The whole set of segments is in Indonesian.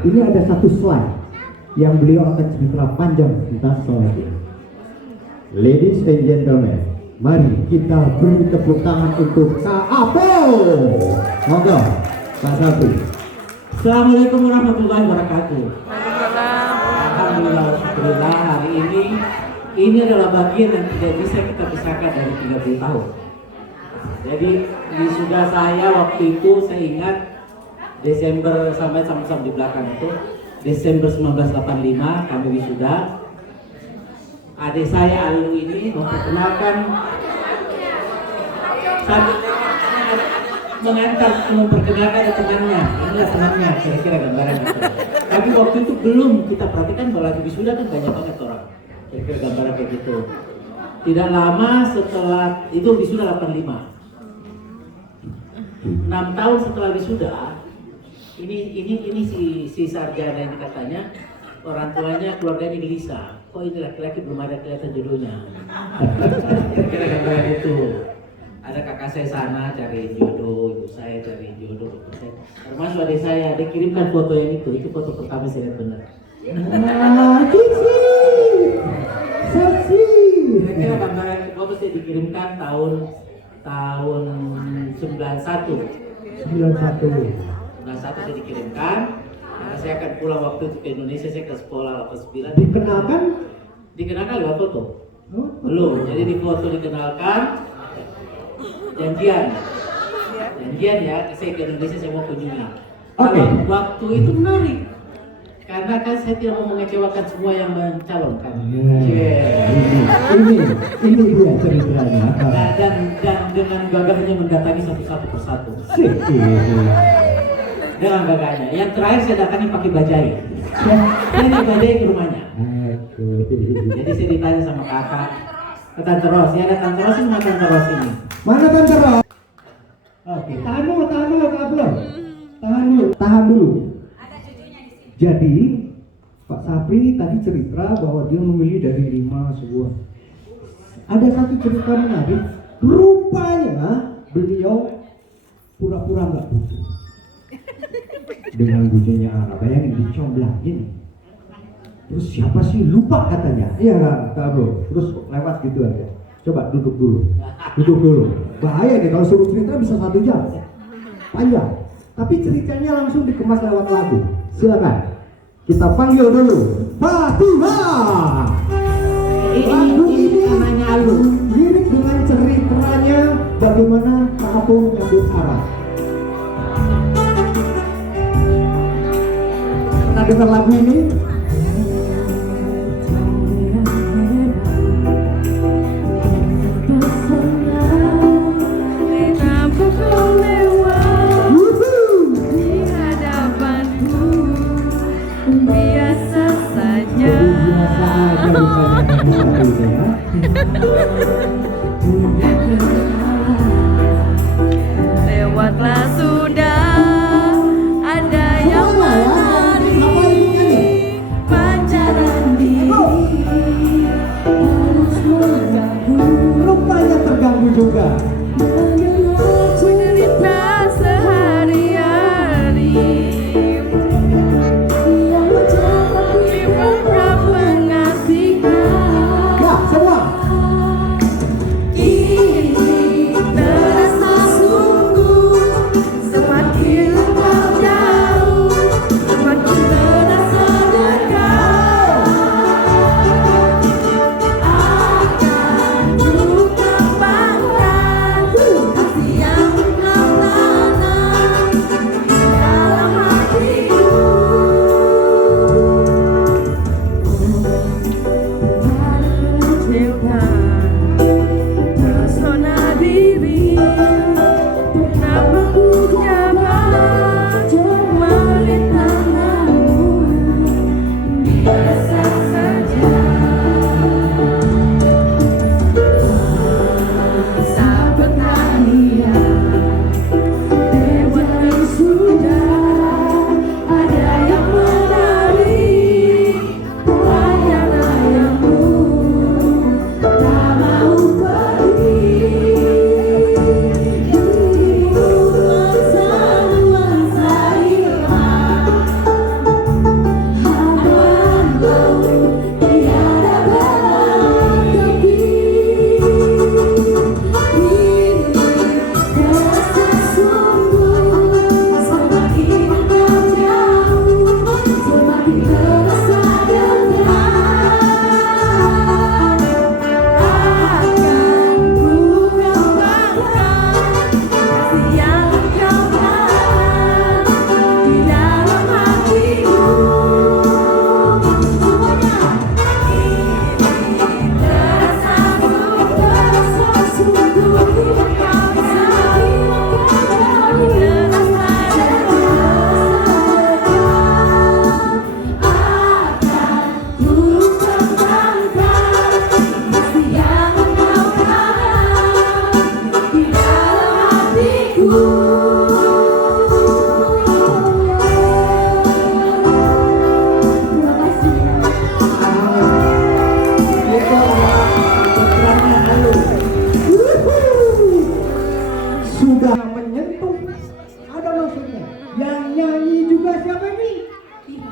ini ada satu slide yang beliau akan cerita panjang tentang slide ini. Ladies and gentlemen, mari kita beri tepuk tangan untuk Kak Apo. Monggo, Pak Sabri. Assalamualaikum warahmatullahi wabarakatuh. Alhamdulillah, hari ini adalah bagian yang tidak bisa kita pisahkan dari 30 tahun. Jadi wisuda saya waktu itu saya ingat Desember, sampai sama-sama di belakang itu Desember 1985 kami wisuda. Adik saya Alu ini memperkenalkan memperkenalkan temannya. Inilah temannya, kira-kira gambaran itu. Tapi waktu itu belum kita perhatikan bahwa lagi wisuda kan banyak banget orang. Kira-kira gambaran kayak gitu. Tidak lama setelah itu wisuda 85. 6 tahun setelah wisuda, ini si sarjana ini katanya orang tuanya keluarganya gelisah. Kok ini laki-laki belum ada kelihatan jodohnya? Kira-kira gambaran itu. Ada kakak saya sana cari jodoh, ibu saya cari jodoh, ibu saya. Termasuk adik saya, dia kirimkan foto yang itu foto pertama saya lihat benar. Kira-kira gambaran foto saya dikirimkan tahun 91 saya dikirimkan. Karena saya akan pulang waktu itu ke Indonesia, saya ke sekolah kelas 9. Dikenalkan lewat foto? Belum, jadi di foto dikenalkan. Janjian ya, saya ke Indonesia, saya mau kunjungi. Oke. Waktu itu menarik, karena kan saya tidak mau mengecewakan semua yang mencalonkan. Ini dia ceritanya. Dan dengan gagahnya mendatangi satu persatu. Dengan gagahnya. Yang terakhir saya datangi pakai bajai. Saya naik bajai ke rumahnya. Jadi saya ditanya sama kakak, ke Tante Ros, ya ada Tante Ros ini, Tante Ros ini. Mana Tante Ros? Oke, tahan dulu, tahan dulu. Jadi Pak Sabri tadi cerita bahwa dia memilih dari 5 sebuah. Ada satu cerita menarik. Rupanya beliau pura-pura nggak butuh. Dengan bujunya Arab, bayangin dicomblangin. Terus siapa sih lupa katanya? Iya nggak bro. Terus lewat gitu aja. Coba duduk dulu. Bahaya nih kalau suruh cerita bisa 1 jam. Panjang. Tapi ceritanya langsung dikemas lewat lagu. Silakan. Kita panggil dulu Fatihah. Lagu ini namanya Alu. Lirik dengan ceritanya bagaimana Kak Apo menyambut Arab. Pernah dengar lagu ini? Lewatlah sudah, ada yang menari, pacaran diri, harus mengganggu. Rupanya terganggu juga. Menderita sehari-hari, bukan mengasihkan. Ya, semua.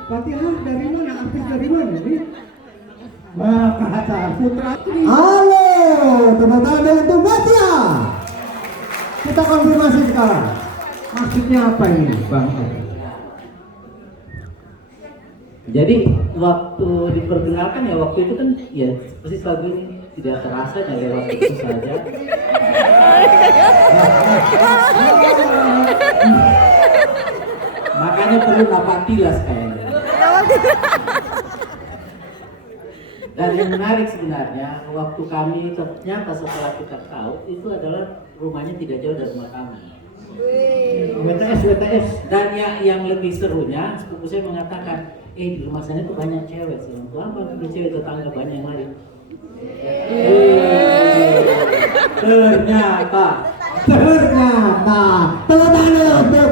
Fatihah dari mana? Artis dari mana nih? Kata Putra Tri. Halo, tepuk tangan untuk Fatihah. Kita konfirmasi sekarang. Maksudnya apa ini, Bang? Jadi waktu diperkenalkan ya waktu itu kan ya persis lagu ini tidak terasa ya lewat itu saja. Makanya perlu napatilas kayaknya. Dan yang menarik sebenarnya waktu kami ternyata setelah kita tahu itu adalah rumahnya tidak jauh dari rumah kami. WTS. Dan yang lebih serunya sepupu saya mengatakan, di rumah sana tuh banyak cewek. Saya bilang, apa ada cewek tetangga banyak yang lain. Ternyata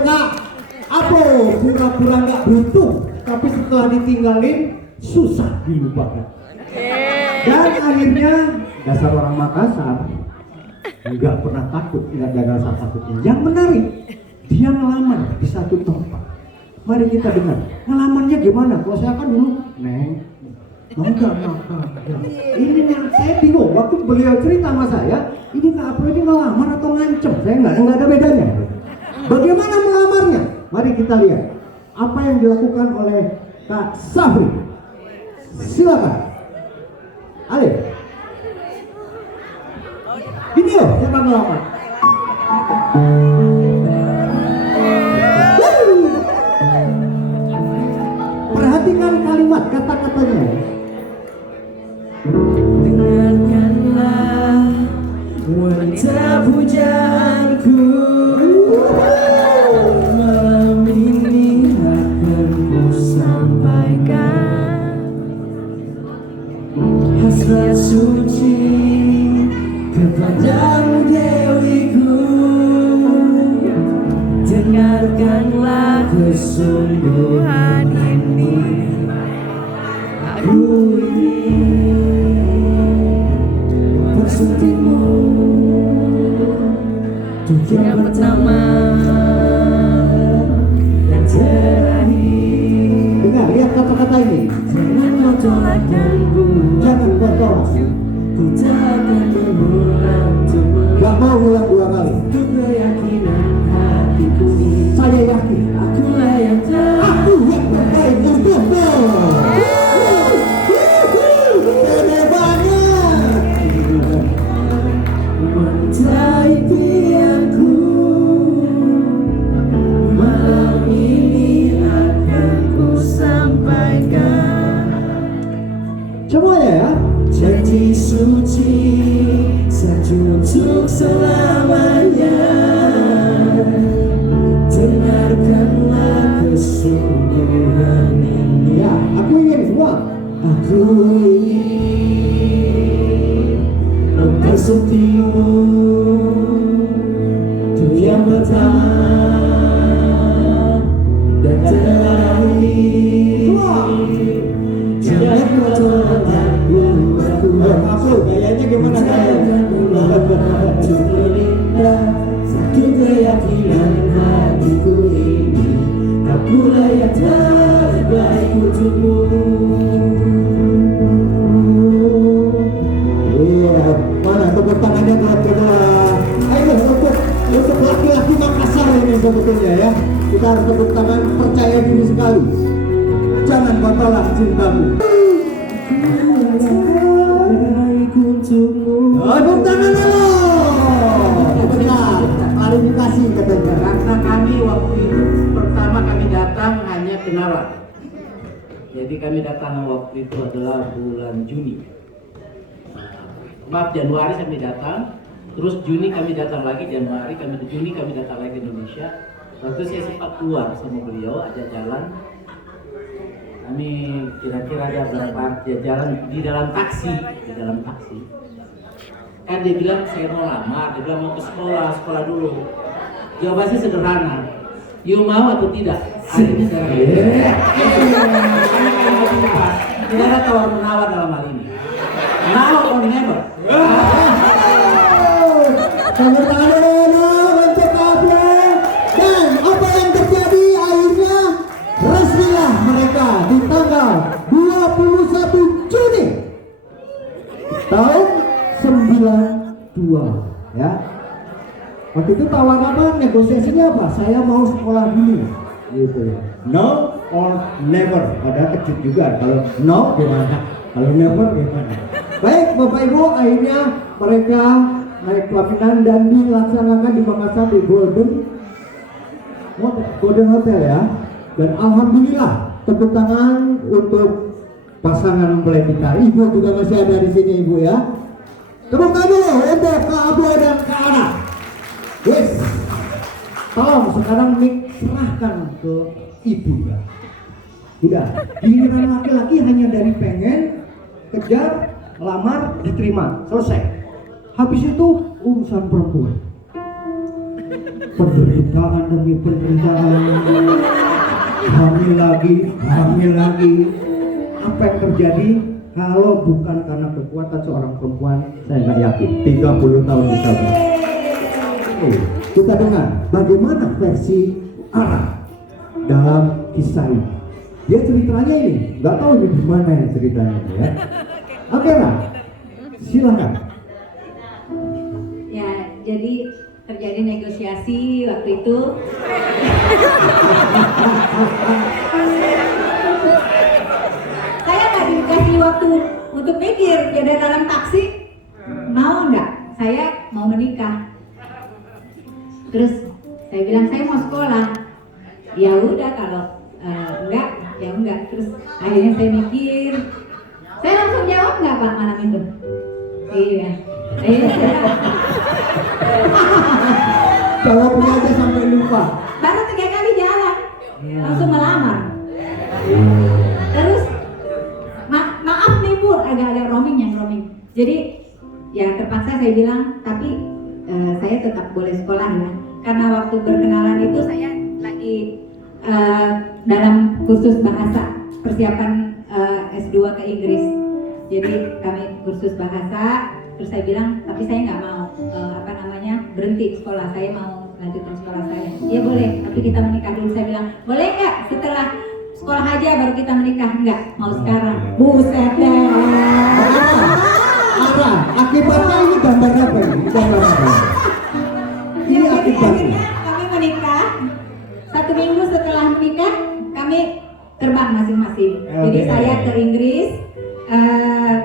Kak, apa pura-pura nggak butuh, tapi setelah ditinggalin susah dilupakan. Dan akhirnya dasar orang Makassar nggak pernah takut, tidak ada rasa takutnya. Yang menarik, dia ngelamar di satu tempat. Mari kita dengar ngelamarnya gimana. Kalau saya kan dulu, Neng, enggak. Ini yang saya bingung. Waktu beliau cerita sama saya, ini nggak apa ini ngelamar atau ngancem? Saya nggak ada bedanya. Bagaimana melamarnya? Mari kita lihat apa yang dilakukan oleh Kak Safri. Silakan. Ayo. Video siapa ngelamar? Perhatikan kalimat kata-katanya. Dengarkanlah wanita pujaanku, malam ini akan ku sampaikan hasrat suci kepadamu dewiku. Dengarkanlah kesungguhan ini, aku bersuntingmu untuk yang pertama dan terakhir. Dengar, lihat kata-kata ini. Jangan kau tolakkanku, Jangan kau tolak. ku takkan berulang untuk Gak mau ulang dua kali. keyakinan hatiku ini. Saya yakin Akulah yang aku yang terbaik untukmu. Keren banget. wanita impianku, malam ini akan ku sampaikan Semuanya ya. janji suci satu untuk selamanya. Dengarkanlah kesungguhan ini, Ya, aku ingin semua. aku ingin mempersutimu untuk yang pertama dan terakhir. Jangan kau tolakkanku, Aku kayaknya gimana kayaknya? untuk melindah satu keyakinan hatiku ini. Akulah yang terbaik untukmu. Iya, mana tepuk tangannya buat kedua. Ayo untuk laki-laki Makassar ini sebetulnya ya. Kita harus tepuk tangan, percaya diri sekali. Jangan kau tolak cintamu. Terbaik untukmu. Tepuk tangan dulu. Benar, klarifikasi katanya. karena kami waktu itu pertama kami datang hanya kenalan. Jadi kami datang waktu itu adalah bulan Juni. Maaf, Januari kami datang, terus Juni kami datang lagi, Juni kami datang lagi ke Indonesia. Waktu saya sempat keluar sama beliau, ajak jalan. Kami kira-kira ada berapa jalan di dalam taksi. Kan dia bilang saya mau lamar, dia bilang mau ke sekolah dulu. Jawabannya sederhana, you mau atau tidak? Akhirnya saya tidak ada tawar menawar dalam hal ini. Now or never. Tepuk tangan dulu untuk Kafle. Dan apa yang terjadi akhirnya resmilah mereka di tanggal 21 Juni tahun 92 ya. Waktu itu tawaran apa, negosiasinya apa? Saya mau sekolah dulu gitu ya. No or never. Ada kecil juga, kalau no gimana, kalau never gimana. Baik Bapak Ibu, akhirnya mereka naik pelaminan dan dilaksanakan di Makassar di Golden Hotel ya. Dan alhamdulillah tepuk tangan untuk pasangan mempelai kita. Ibu juga masih ada di sini Ibu ya. Tepuk tangan dulu untuk Kak Abu dan Kak Ana. Yes. Tolong sekarang mic serahkan ke ibu ya. Udah, giliran laki-laki hanya dari pengen, kejar, lamar, diterima, selesai. Habis itu urusan perempuan. Penderitaan demi penderitaan. Hamil lagi. Apa yang terjadi kalau bukan karena kekuatan seorang perempuan? Saya nggak yakin. 30 tahun bisa. Kita dengar bagaimana versi Ara dalam kisah ini. Dia ceritanya ini, nggak tahu ini gimana ya ceritanya ya. Oke lah, silakan. Ya, jadi terjadi negosiasi waktu itu. Saya nggak dikasih waktu untuk mikir. Jadi dalam taksi, mau nggak? Saya mau menikah. Terus saya bilang saya mau sekolah. Ya udah kalau enggak, ya enggak. Terus akhirnya saya mikir. Saya langsung jawab nggak Pak malam itu? Iya. Jawabnya aja sampai lupa. Baru 3 kali jalan, langsung melamar. Terus maaf nih Bu, agak-agak roaming. Jadi ya terpaksa saya bilang, tapi saya tetap boleh sekolah ya. Karena waktu berkenalan itu saya lagi dalam kursus bahasa, persiapan S2 ke Inggris. Jadi kami kursus bahasa, terus saya bilang, tapi saya nggak mau berhenti sekolah, saya mau lanjutin sekolah saya. Iya boleh, tapi kita menikah dulu. Saya bilang, boleh nggak setelah sekolah aja baru kita menikah? Enggak, mau sekarang. Buset deh. Apa? Akibatnya ini gambar apa ini? Gambar apa? Ini Ya, jadi akibatnya. akhirnya kami menikah. 1 minggu setelah menikah, kami terbang masing-masing. Jadi Oke. saya ke Inggris,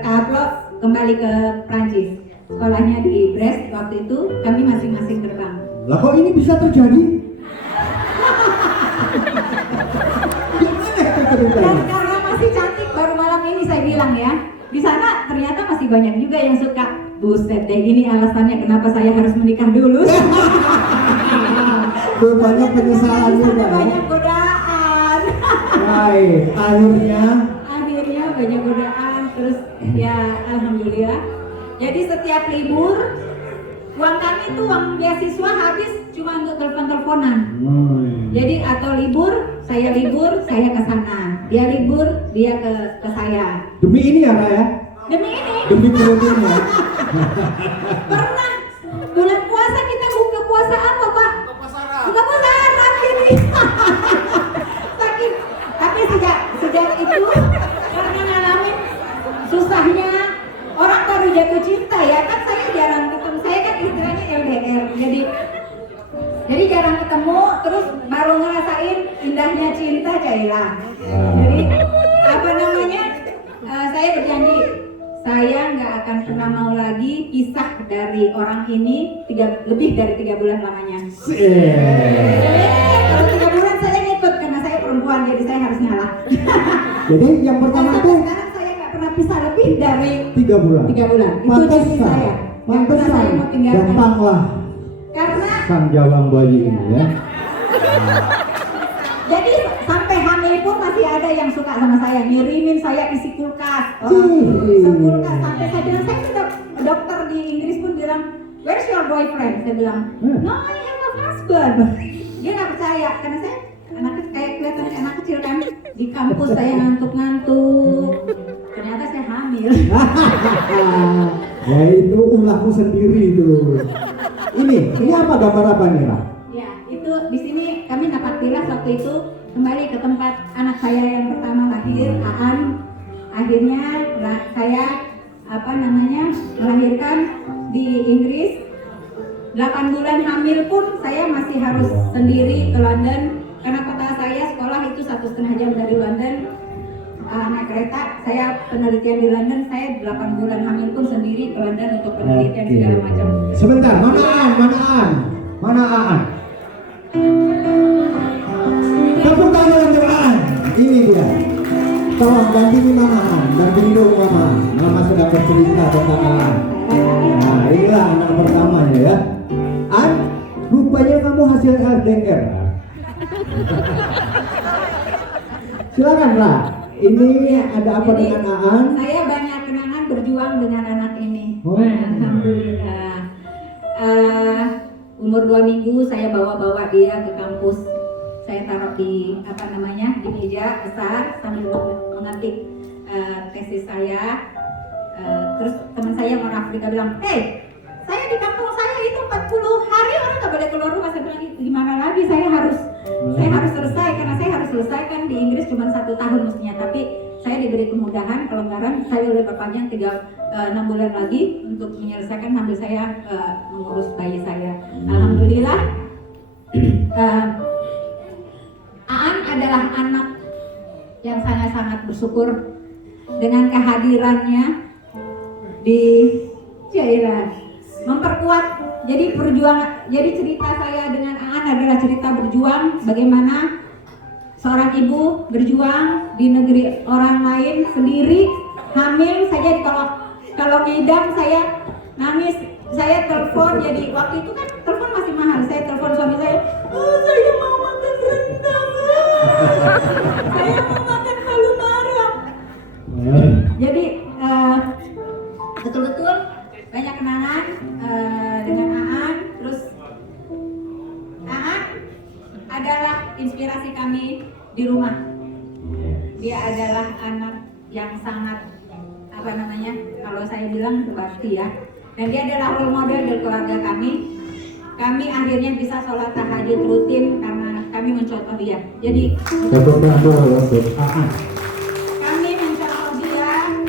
Kak Aplo kembali ke Prancis. Sekolahnya di Brest waktu itu, kami masing-masing terbang. Lah kok ini bisa terjadi? Gimana itu Dan ceritanya? karena masih cantik, baru malam ini saya bilang ya, di sana ternyata masih banyak juga yang suka. Buset deh, ini alasannya kenapa saya harus menikah dulu. Banyak penyesalan Di juga sana ya. banyak godaan. Baik, akhirnya Akhirnya banyak godaan, terus ya alhamdulillah. Jadi setiap libur, uang kami tuh uang beasiswa habis cuma untuk telepon-teleponan. Jadi atau libur, saya ke sana. Dia libur, dia ke saya. demi ini ya Ra ya? Demi ini, Demi perut ini ya? pernah bulan puasa kita buka puasa apa Pak? Buka puasaan ini. Sakit. Tapi sejak itu karena ngalamin susahnya orang baru jatuh cinta ya kan, saya jarang ketemu. Saya kan istilahnya LDR. Jadi jarang ketemu, terus baru ngerasain indahnya cinta Caila. Jadi saya berjanji saya nggak akan pernah mau lagi pisah dari orang ini lebih dari 3 bulan lamanya. Kalau 3 bulan saya ngikut karena saya perempuan, jadi saya harus ngalah. Jadi yang pertama Sampai itu sekarang saya nggak pernah pisah lebih dari 3 bulan. 3 bulan. Itu janji saya. Nggak pernah saya mau tinggalkan. Datanglah Karena sang jawang bayi ini ya. jadi sampai hamil pun masih ada yang suka sama saya, ngirimin saya isi kulkas. Sekulkas sampai saya bilang, saya sudah dokter di Inggris pun bilang, where's your boyfriend? Saya bilang, no, I have a husband. Dia nggak percaya karena saya kayak kelihatan anak kecil kan. Di kampus saya ngantuk-ngantuk. Ternyata saya hamil. Ya itu ulahmu sendiri itu. Ini apa gambar apa nih Ra? Ya, itu di sini kami dapat tiras waktu itu kembali ke tempat anak saya yang pertama lahir. terakhir Aan, akhirnya saya melahirkan di Inggris. 8 bulan hamil pun saya masih harus sendiri ke London karena kota saya sekolah itu 1,5 jam dari London. Naik kereta, saya penelitian di London, saya 8 bulan hamil pun sendiri ke London untuk penelitian segala macam. Sebentar, mana Aan? Tepuk tangan untuk Aan. Ini dia. Tolong dampingi Aan, dampingi dulu Mama. Mama sudah bercerita tentang Aan. Nah, inilah anak pertamanya ya. Aan, rupanya kamu hasil LDR. Silakan lah. Ini ada apa Jadi, dengan Aan? Saya banyak kenangan berjuang dengan anak ini. Oh. Alhamdulillah. Umur 2 minggu saya bawa dia ke kampus. Saya taruh di di meja besar sambil mengetik tesis saya. Terus teman saya orang Afrika bilang, "Hey, saya di kampung saya itu 40 hari orang nggak boleh keluar rumah." Saya bilang, gimana lagi, saya harus selesai karena saya harus selesaikan di Inggris cuma 1 tahun mestinya, tapi saya diberi kemudahan kelonggaran, saya boleh perpanjang 6 bulan lagi untuk menyelesaikan sambil saya mengurus bayi saya. Alhamdulillah, Aan adalah anak yang sangat bersyukur dengan kehadirannya di Jaila, memperkuat. Jadi cerita saya dengan Aan adalah cerita berjuang, bagaimana seorang ibu berjuang di negeri orang lain sendiri, hamil saja. Kalau ngidam saya nangis, saya telepon. Jadi waktu itu kan telepon masih mahal, saya telepon suami saya, saya mau makan rendang, saya mau makan palu mara. Jadi betul-betul banyak kenangan dengan Aan. Terus Aan adalah inspirasi kami di rumah. Dia adalah anak yang sangat kalau saya bilang berbakti ya. Dan dia adalah role model dari keluarga kami. Kami akhirnya bisa sholat tahajud rutin karena kami mencontoh dia. Jadi kami mencontoh dia,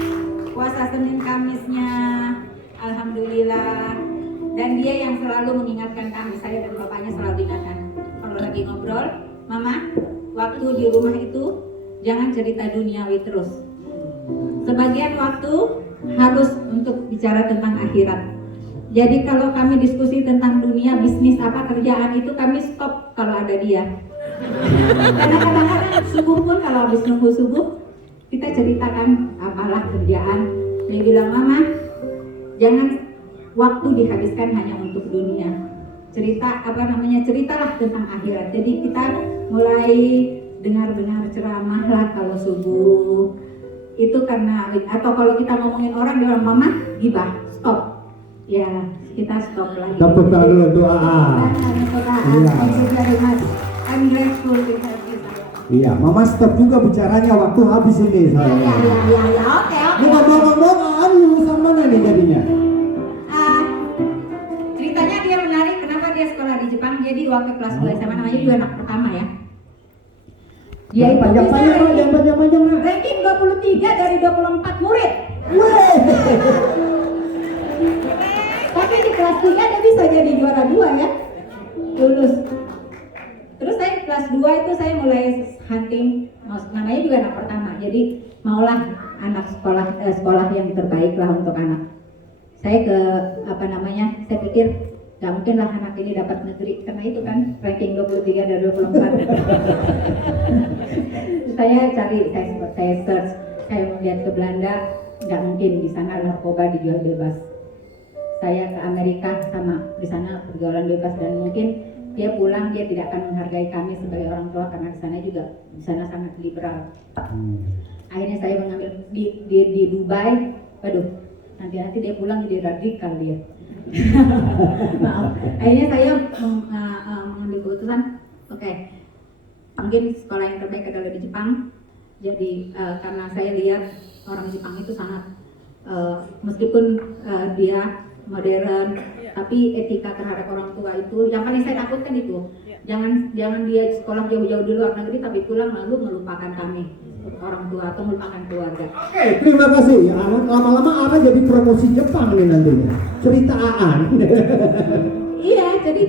puasa Senin Kamisnya, alhamdulillah. Dan dia yang selalu mengingatkan kami, saya dan bapaknya selalu ingatkan. Kalau lagi ngobrol, Mama, waktu di rumah itu jangan cerita duniawi terus. Sebagian waktu harus untuk bicara tentang akhirat. Jadi kalau kami diskusi tentang dunia, bisnis apa, kerjaan itu kami stop kalau ada dia. Karena kadang-kadang subuh pun kalau habis nunggu subuh, kita ceritakan apalah kerjaan. Dia bilang, Mama, jangan waktu dihabiskan hanya untuk dunia. Ceritalah tentang akhirat. Jadi kita mulai dengar ceramah lah kalau subuh. Itu karena, atau kalau kita ngomongin orang, dia bilang, Mama, gibah, stop. Ya, kita stop lagi. Tepuk tangan dulu doa. Iya. I'm grateful because Iya, Mama stop juga bicaranya waktu habis ini saya. Ya, oke. Ngomong-ngomong, lulusan mana nih jadinya? Ceritanya dia menarik, kenapa dia sekolah di Jepang. Jadi waktu kelas 2 SMA, namanya juga anak pertama ya. Dia itu panjang-panjang. ranking 23 dari 24 murid. Tapi di kelas 3 dia bisa jadi juara 2 ya, lulus. Terus saya kelas 2 itu saya mulai hunting, namanya juga anak pertama. Jadi maulah anak sekolah yang terbaik lah untuk anak. Saya saya pikir gak mungkin lah anak ini dapat negeri, karena itu kan ranking 23 dari 24. saya search, saya melihat ke Belanda, gak mungkin di sana narkoba dijual bebas. Saya ke Amerika sama, di sana pergaulan bebas, dan mungkin dia pulang dia tidak akan menghargai kami sebagai orang tua karena di sana sangat liberal. Akhirnya saya mengambil di Dubai, waduh, nanti dia pulang jadi radikal dia. Maaf. Akhirnya saya mengambil keputusan, oke, mungkin sekolah yang terbaik adalah di Jepang. Jadi karena saya lihat orang Jepang itu sangat meskipun dia modern, tapi etika terhadap orang tua itu yang paling saya takutkan itu. Jangan dia sekolah jauh-jauh di luar negeri tapi pulang lalu melupakan kami. orang tua atau melupakan keluarga. Oke, terima kasih. Ya, lama-lama Ana jadi promosi Jepang nih nantinya. Cerita Aan. Iya, jadi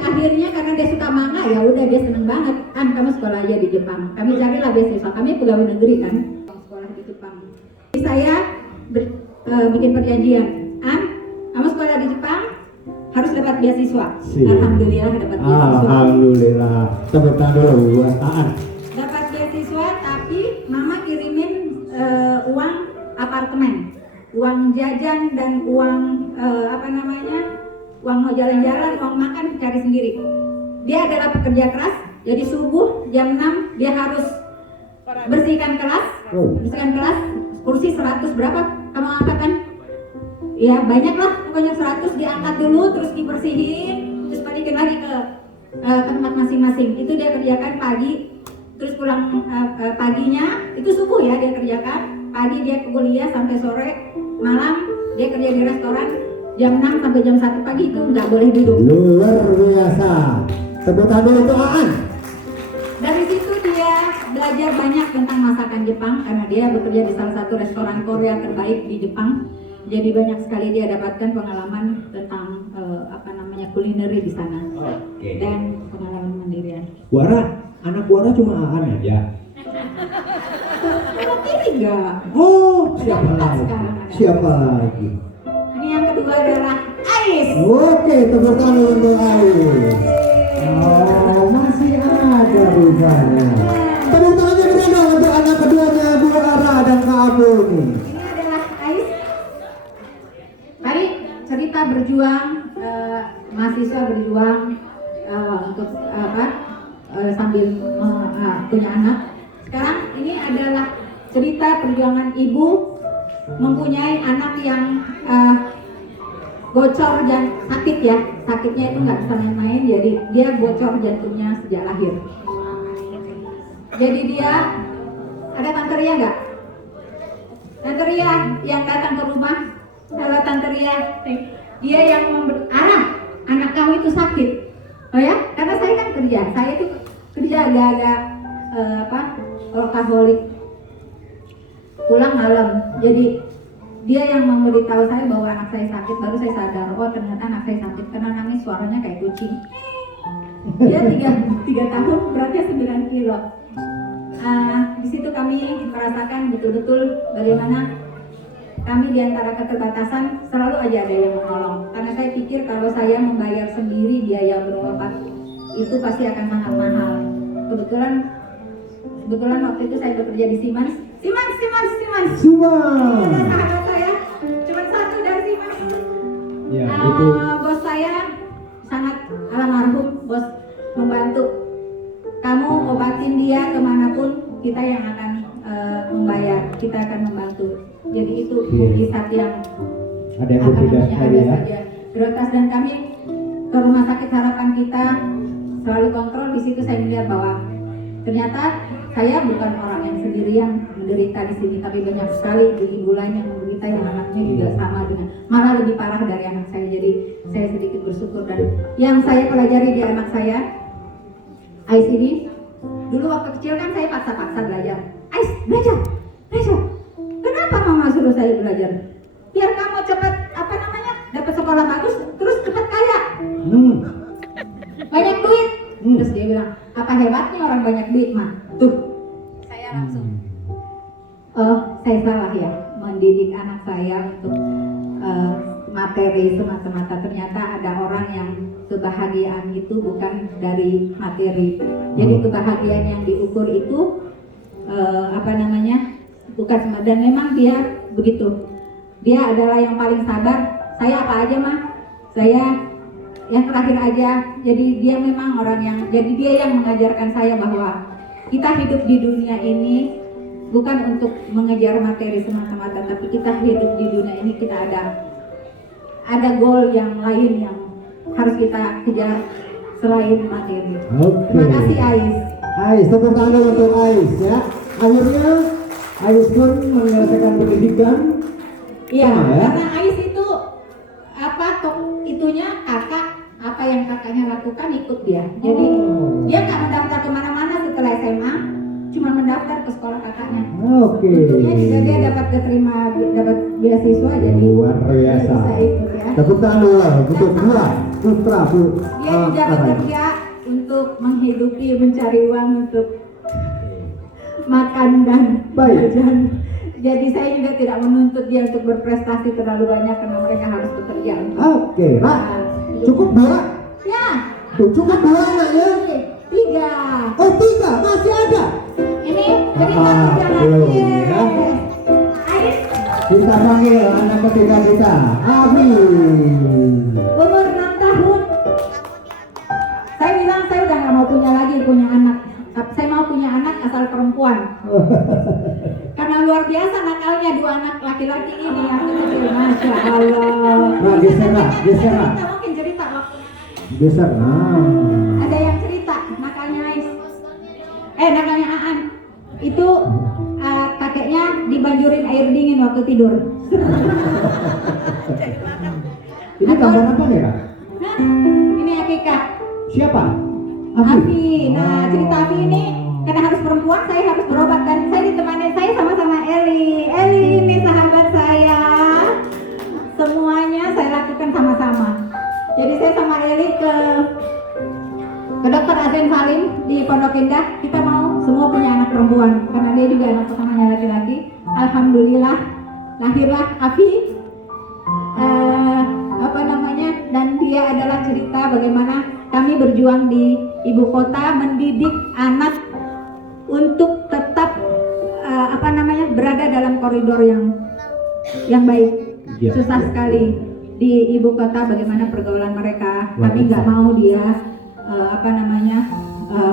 akhirnya karena dia suka manga ya udah dia seneng banget. An, kamu sekolah aja di Jepang. Kami carilah beasiswa. Kami pegawai negeri kan, sekolah di Jepang. Jadi saya bikin perjanjian. An, kamu sekolah di Jepang harus dapat beasiswa. Siap. Alhamdulillah dapat beasiswa. Alhamdulillah. Tepuk tangan dulu buat Aan. Dapat beasiswa tapi mama kirimin uang apartemen, uang jajan dan uang uang mau jalan-jalan, uang makan cari sendiri. Dia adalah pekerja keras, jadi subuh jam 6 dia harus bersihkan kelas, kursi 100 berapa kamu angkat kan? Ya banyak lah, pokoknya 100 diangkat dulu, terus dibersihin, terus balikin lagi ke tempat masing-masing. Itu dia kerjakan pagi, terus pulang paginya, itu subuh ya dia kerjakan, pagi dia kuliah sampai sore, malam dia kerja di restoran, jam 6 sampai jam 1 pagi itu nggak boleh duduk. Luar biasa. Tepuk tangan dulu untuk Aan. Dari situ dia belajar banyak tentang masakan Jepang karena dia bekerja di salah satu restoran Korea terbaik di Jepang. Jadi banyak sekali dia dapatkan pengalaman tentang kulineri di sana. Oke. Dan pengalaman mandirian. Anak Wara cuma Aan aja. Kamu kiri nggak? Oh, siapa Empat lagi? sekarang ada. Siapa lagi? Ini yang kedua adalah Ais. Oke, tepuk tangan untuk Ais. Oh, masih ada rupanya. Tepuk tangannya berapa untuk anak keduanya Bu Ara dan Kak Abu nih. Ini adalah Ais. Tadi cerita berjuang, mahasiswa berjuang untuk sambil punya anak. Sekarang ini adalah cerita perjuangan ibu mempunyai anak yang bocor dan sakit ya. Sakitnya itu nggak bisa main-main, jadi dia bocor jantungnya sejak lahir. Jadi dia ada Tante Ria nggak? Tante Ria yang datang ke rumah. Halo Tante Ria. Dia yang anak kamu itu sakit. Oh ya? Karena saya kan kerja. Saya itu kerja agak-agak workaholic. Pulang malam. Jadi dia yang memberitahu saya bahwa anak saya sakit, baru saya sadar, oh ternyata anak saya sakit karena nangis suaranya kayak kucing. Dia 3 tahun, beratnya 9 kilo. Di situ kami merasakan betul-betul bagaimana kami di antara keterbatasan selalu aja ada yang menolong. Karena saya pikir kalau saya membayar sendiri biaya berobat itu pasti akan sangat mahal. Kebetulan waktu itu saya bekerja di Siemens. Ada sahabat saya, cuma satu dari Siemens. Ya, itu. Bos saya sangat almarhum, bos membantu. Kamu obatin dia kemanapun, kita yang akan membayar, kita akan membantu. Jadi itu mukjizat yang ada yang berbeda sekali ya. saja. Prioritas dan kami ke rumah sakit harapan kita selalu kontrol. Di situ saya melihat bahwa ternyata saya bukan orang yang sendirian menderita di sini, tapi banyak sekali ibu lain yang menderita yang anaknya juga sama dengan malah lebih parah dari anak saya. Jadi saya sedikit bersyukur, dan yang saya pelajari di anak saya Ais ini, dulu waktu kecil kan saya paksa-paksa belajar. Ais, belajar. Kenapa mama suruh saya belajar? Biar kamu cepat dapat sekolah bagus, terus cepat kaya. Banyak duit. Terus dia bilang, apa hebatnya orang banyak duit mah? Tuh, saya langsung, saya salah ya mendidik anak saya untuk materi semata-mata. Ternyata ada orang yang kebahagiaan itu bukan dari materi. Jadi kebahagiaan yang diukur itu bukan semua, dan memang dia begitu. Dia adalah yang paling sabar. Saya apa aja mah, saya yang terakhir aja. Jadi dia memang orang yang, jadi dia yang mengajarkan saya bahwa kita hidup di dunia ini bukan untuk mengejar materi semata-mata, tapi kita hidup di dunia ini kita ada goal yang lain yang harus kita kejar selain materi. Terima kasih Ais, tepuk tangan untuk Ais ya. Akhirnya Ais pun menyelesaikan pendidikan. Iya, ya? karena Ais itu kakak, apa yang kakaknya lakukan ikut dia. Jadi dia nggak mendaftar kemana-mana setelah SMA, cuma mendaftar ke sekolah kakaknya. Oke. Untungnya juga dia dapat dapat beasiswa jadi Luar biasa. dia bisa ikut ya. Tepuk tangan dulu untuk dua putra Bu. Dia juga bekerja untuk menghidupi, mencari uang untuk makan dan Baik. jajan. Jadi saya juga tidak menuntut dia untuk berprestasi terlalu banyak karena mereka harus bekerja. Oke, Pak. Cukup dua? Ya, Tuh, cukup dua anaknya? 3. Oh, 3, masih ada. Ini jadi belum, ya. Ais Kita panggil anak ketiga kita, Abi. umur 6 tahun. Saya bilang saya udah nggak mau punya anak. Saya mau punya anak asal perempuan. Karena luar biasa nakalnya 2 anak laki-laki ini yang kecil, masya Allah. Nah, geser lah, geser lah. Mungkin cerita waktu Geser, nah. ada yang cerita nakalnya Ais. Nakalnya Aan. Itu kakeknya dibanjurin air dingin waktu tidur. Ini gambar apa nih, Kak? Nah, ini Akikah. Siapa? Abi. Nah, cerita Abi ini karena harus perempuan, saya harus berobat dan saya ditemani saya sama-sama Eli. Eli ini sahabat saya. Semuanya saya lakukan sama-sama. Jadi saya sama Eli ke Dr. Aden Salim di Pondok Indah. Kita mau semua punya anak perempuan karena dia juga anak pertamanya laki-laki. Alhamdulillah lahirlah Abi. Dan dia adalah cerita bagaimana kami berjuang di ibu kota mendidik anak untuk tetap berada dalam koridor yang baik. Ya. Susah sekali di ibu kota bagaimana pergaulan mereka. Kami nggak mau dia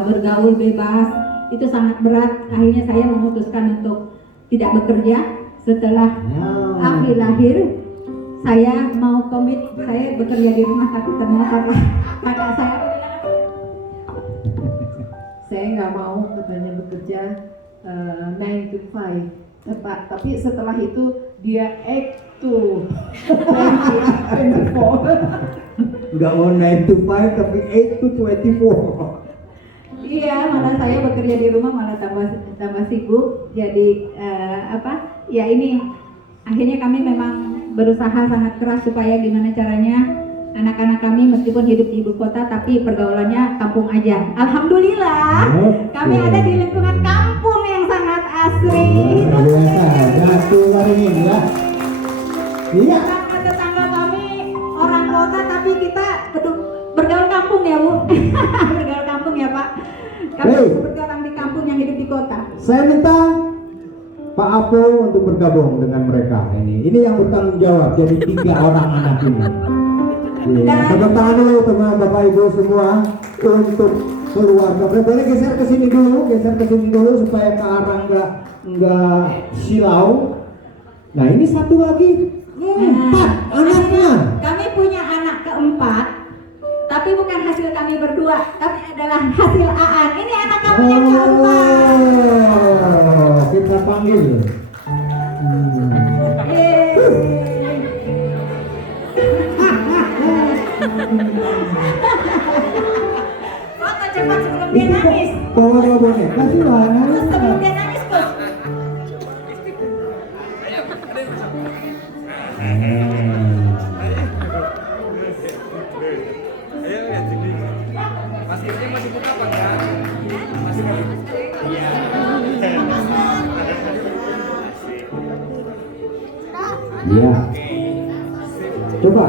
bergaul bebas. Itu sangat berat. Akhirnya saya memutuskan untuk tidak bekerja setelah Afi lahir. Saya mau komit, saya bekerja di rumah tapi ternyata kakak saya nggak mau katanya bekerja 9 to 5 tapi setelah itu dia act to 24. Nggak mau 9 to 5 tapi 8 to 24. Iya, malah saya bekerja di rumah malah tambah sibuk. Jadi ya ini akhirnya kami memang berusaha sangat keras supaya gimana caranya anak-anak kami meskipun hidup di ibu kota tapi pergaulannya kampung aja. Alhamdulillah kami ada di lingkungan kampung yang sangat asri. Luar biasa, satu hari ini ya. Iya. Tetangga kami orang kota tapi kita bergaul kampung ya Bu. Bergaul kampung ya Pak. Kami bergaul di kampung yang hidup di kota. Saya minta Pak Apo untuk bergabung dengan mereka ini. Ini yang bertanggung jawab. Jadi 3 orang anak ini. Tepuk tangan dulu teman Bapak Ibu semua untuk keluarga. Boleh geser ke sini dulu, supaya Kak Arang nggak silau. Nah ini satu lagi 4 anaknya. Kami punya anak keempat, tapi bukan hasil kami berdua, tapi adalah hasil Aan. Ini anak kami yang keempat. Kita panggil. Foto cepat sebelum dia nangis. Bawa boneka sih Terus sebelum dia nangis Gus. Iya. Coba.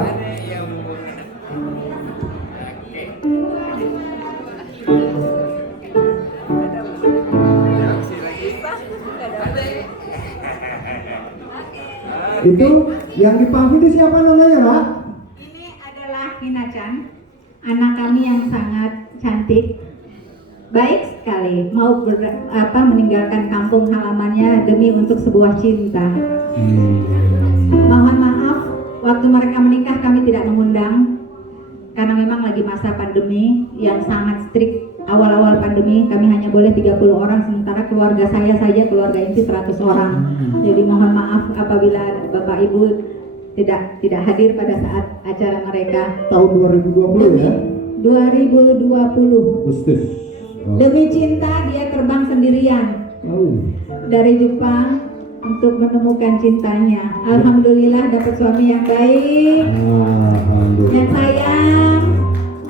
Itu yang dipanggil itu siapa namanya, Pak? Ini adalah Hina-chan, anak kami yang sangat cantik, baik sekali, mau meninggalkan kampung halamannya demi untuk sebuah cinta. Mohon maaf, waktu mereka menikah kami tidak mengundang karena memang lagi masa pandemi yang sangat strict. Awal-awal pandemi kami hanya boleh 30 orang, sementara keluarga saya saja, keluarga inti 100 orang. Jadi mohon maaf apabila Bapak Ibu tidak hadir pada saat acara mereka. Tahun 2020 ya? 2020. Agustus. Demi cinta dia terbang sendirian. Oh. dari Jepang untuk menemukan cintanya. Alhamdulillah dapat suami yang baik, yang sayang,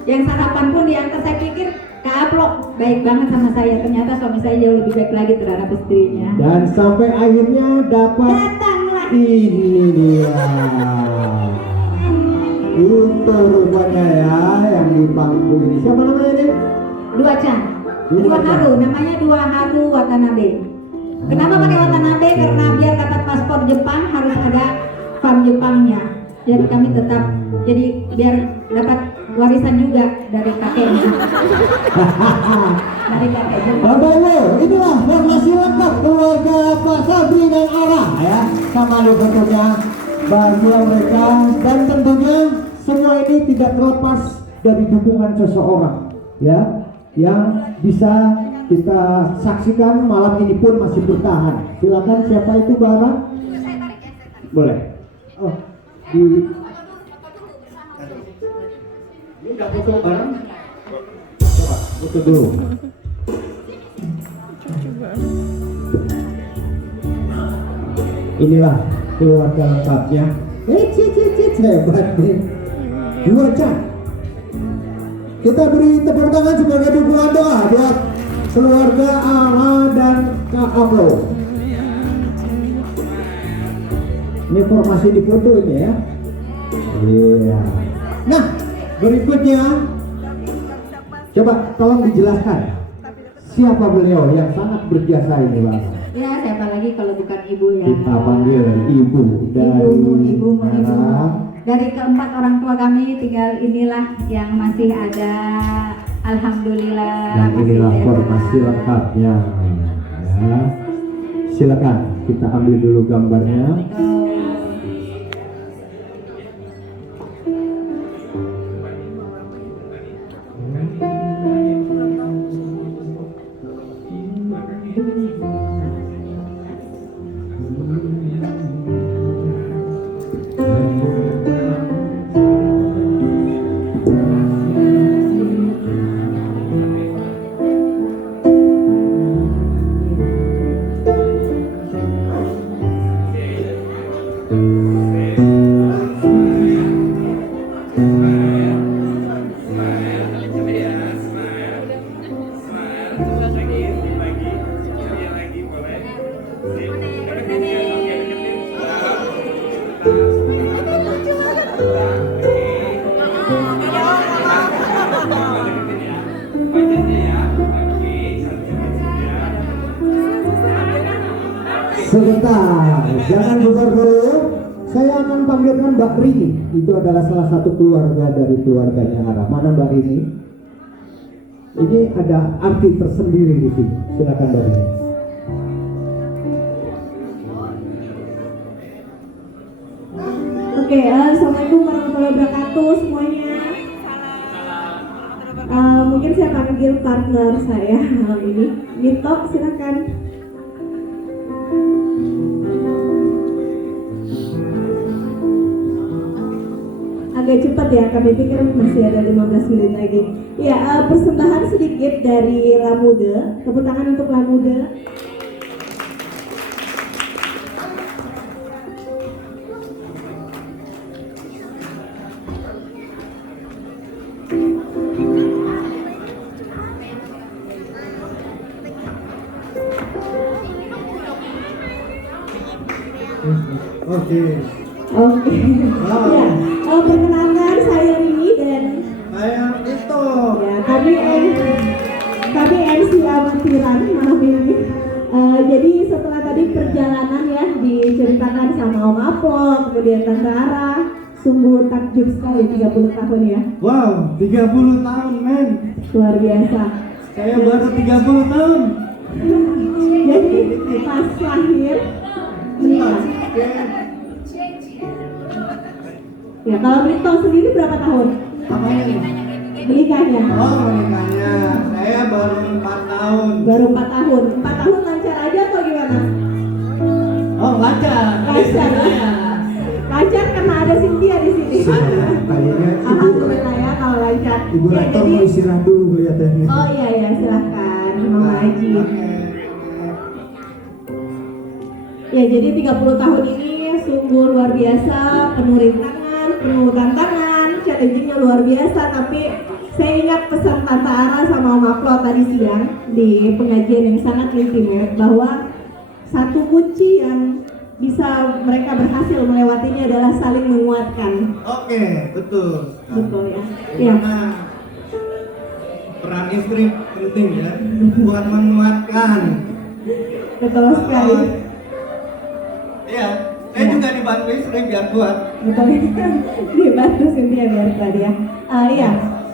yang sarapan pun diantar. Saya pikir Kak Aplo baik banget sama saya, ternyata suami saya jauh lebih baik lagi terhadap istrinya. Dan sampai akhirnya dapat Datanglah. ini dia. Itu rupanya ya yang di pangku ini. Siapa namanya ini? Dua Haru, namanya Dua Haru Watanabe. Kenapa pakai Watanabe? Karena biar dapat paspor Jepang harus ada farm Jepangnya. Jadi kami tetap, jadi biar dapat warisan juga dari kakeknya. Dari kakek Jepang. Bapak Ibu, itulah formasi lengkap keluarga Pak Sabri dan Ara ya. Sama bentuknya bahagia mereka, dan tentunya semua ini tidak terlepas dari dukungan seseorang ya, yang bisa kita saksikan malam ini pun masih bertahan. Silakan, siapa itu Bara? Boleh. Oh, ini udah foto bareng? Coba foto dulu. Inilah keluarga lengkapnya. Hebat nih. Dua Chan. Kita beri tepuk tangan sebagai dukungan doa buat keluarga Ara dan Kak Aplo. Ini formasi di foto ini ya. Iya. Nah, berikutnya coba tolong dijelaskan siapa beliau yang sangat berjasa ini, Bang. Ya, siapa lagi kalau bukan ibu ya? Kita panggil ibu Ibu. Dari keempat orang tua kami, tinggal inilah yang masih ada. Alhamdulillah. Dan inilah masih formasi sehat. lengkapnya ya. Silakan kita ambil dulu gambarnya. Sebentar, jangan bubar dulu. Saya akan panggilkan Mbak Rini. Itu adalah salah satu keluarga dari keluarganya Ara. Mana Mbak Rini? Ini ada arti tersendiri di sini. Silakan Mbak Rini. Oke, assalamualaikum warahmatullahi wabarakatuh semuanya. Mungkin saya panggil partner saya malam ini, Mito, silakan. Agak cepat ya, kami pikir masih ada 15 menit lagi. Ya, persembahan sedikit dari Lamude. Tepuk tangan untuk Lamude. Oke. Oke. Ya, perkenalkan saya Rini dan Saya itu. ya kami MC amatiran malam ini. Jadi setelah tadi perjalanan ya diceritakan sama Om Aplo, kemudian Tante Ara, sungguh takjub sekali 30 tahun ya, Wow, 30 tahun men. luar biasa. Saya baru 30 tahun. Jadi pas lahir menikah. Ya, kalau Mito sendiri berapa tahun Apanya nih? menikahnya? Oh, menikahnya. Saya baru 4 tahun. Baru 4 tahun. 4 tahun lancar aja atau gimana? Oh, lancar. Lancar. Lancar karena ada Cynthia di sini. Kayaknya Alhamdulillah ya kalau lancar. Ibu Ya, rektor jadi- mau istirahat dulu kelihatannya. Oh iya ya, silahkan Mama Aji. Ya, jadi 30 tahun ini sungguh luar biasa, penuh rintangan, penuh tantangan, challenging-nya luar biasa. Tapi saya ingat pesan Tante Ara sama Om Aplo tadi siang di pengajian yang sangat intimate, bahwa satu kunci yang bisa mereka berhasil melewatinya adalah saling menguatkan. Oke, betul. Betul ya. Ya. Karena peran istri penting ya, buat menguatkan. Betul sekali. Iya, saya juga dibantu istri biar kuat. Betul. Dibantu Cynthia biar tadi ya. Iya.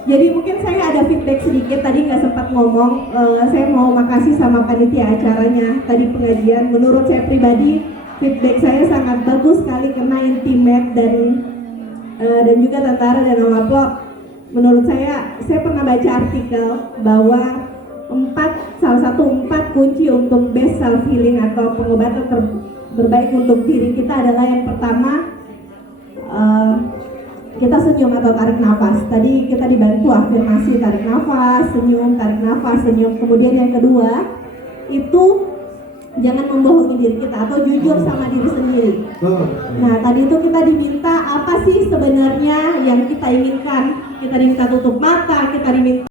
Jadi mungkin saya ada feedback sedikit, tadi nggak sempat ngomong. Saya mau makasih sama panitia acaranya tadi pengajian. Menurut saya pribadi feedback saya sangat bagus sekali karena intimate dan juga Tantara dan Om Aplo. Menurut saya pernah baca artikel bahwa salah satu 4 kunci untuk best self healing atau pengobatan terbaik untuk diri kita adalah yang pertama, kita senyum atau tarik nafas. Tadi kita dibantu afirmasi tarik nafas, senyum, tarik nafas, senyum. Kemudian yang kedua itu jangan membohongi diri kita atau jujur sama diri sendiri. Nah, tadi itu kita diminta apa sih sebenarnya yang kita inginkan? Kita diminta tutup mata, kita diminta